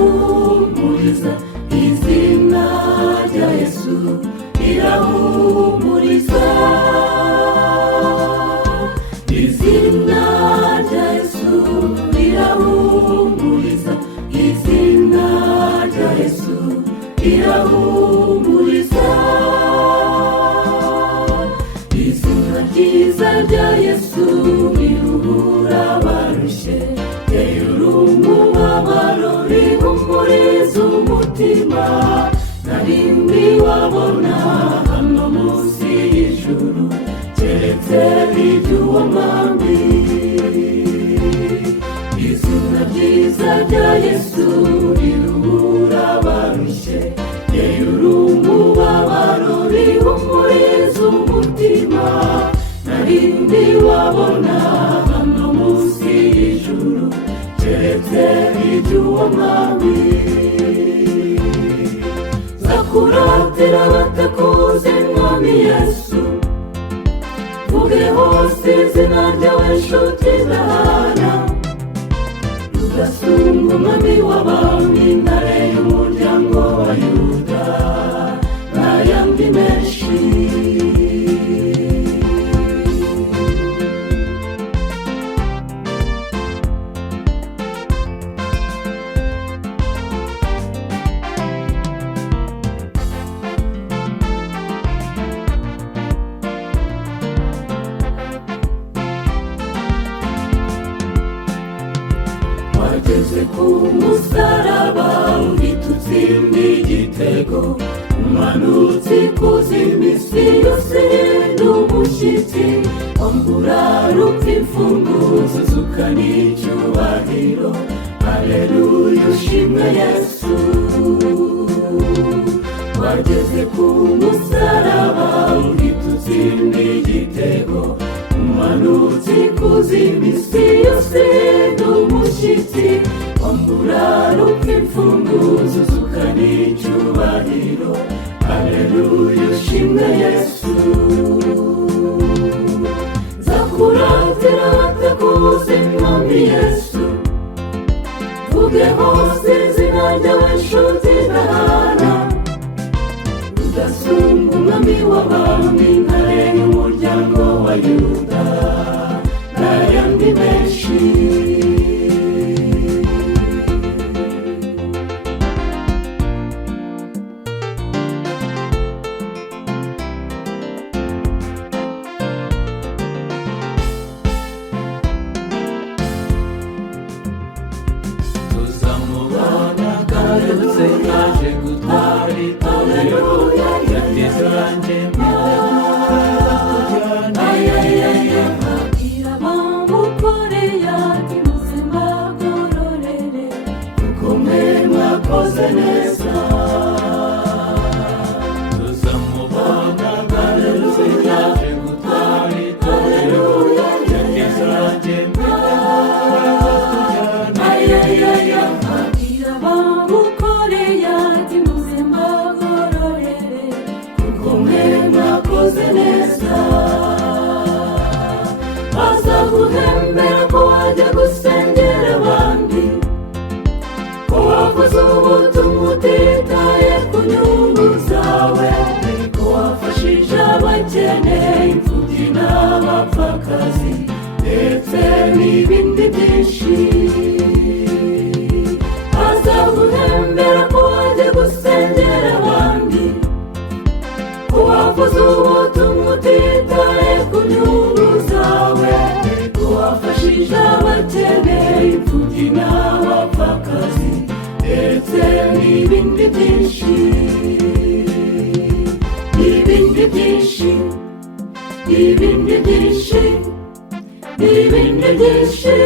rirahumuriza, izina rya Yesu rirahumuriza, izina rya Yesu rirahumuriza, izina rya Yesu rirahumuriza, izina ryiza rya Yesu riruhura abarushye, umubabaro rihumuriza umutima, narindi wabona hano munsi y'ijuru keretse iry'uwo mwami. Izina ryiza rya Yesu riruhura abarushye, umubabaro rihumuriza umutima, narindi wabona hano munsi y'ijuru keretse iry'uwo mwami. Zakuratira batakuzi mwami Yesu, vuge hose izina ryawe nshuti ndahana, rudasumba umwami w'abami, ntare y'umuryango wa Yuda n'ayandi menshi. Wageze ku musaraba uhita utsinda igitego, umanutse ikuzimu isi yose ihinda umushyitsi, wambura rupfa imfunguzo zukana icyubahiro, haleluya ushimwe Yesu. Wageze ku musaraba uhita utsinda igitego, umanutse ikuzimu isi yose ihinda umushyitsi, wambura rupfa imfunguzo zukana icyubahiro, haleluya ushimwe Yesu. Zakuratira batakuzi mwami Yesu, vuge hose izina ryawe nshuti ndahana, rudasumba umwami w'abami, ntare y'umuryango wa Yuda n'ayandi menshi. Tuzamubona agarutse yaje gutwara itorero, yateze irange mwakoze neza. Tuzamubona agarutse yaje gutwara itorero, yateze irange mwakoze neza. Bazaguhembera ko wajya gusengera abandi, ko wavuze ubutumwa utitaye ku nyungu zawe, ko wafashije abakene, imfubyi n'abapfakazi ndetse n'ibindi byinshi. Bazaguhembera ko wajya gusengera abandi, ko wavuze ubutumwa utitaye ku nyungu zawe, ko wafashije abakene, imfubyi n'abapfakazi ndetse n'ibindi byinshi, n'ibindi byinshi, n'ibindi byinshi, n'ibindi byinshi.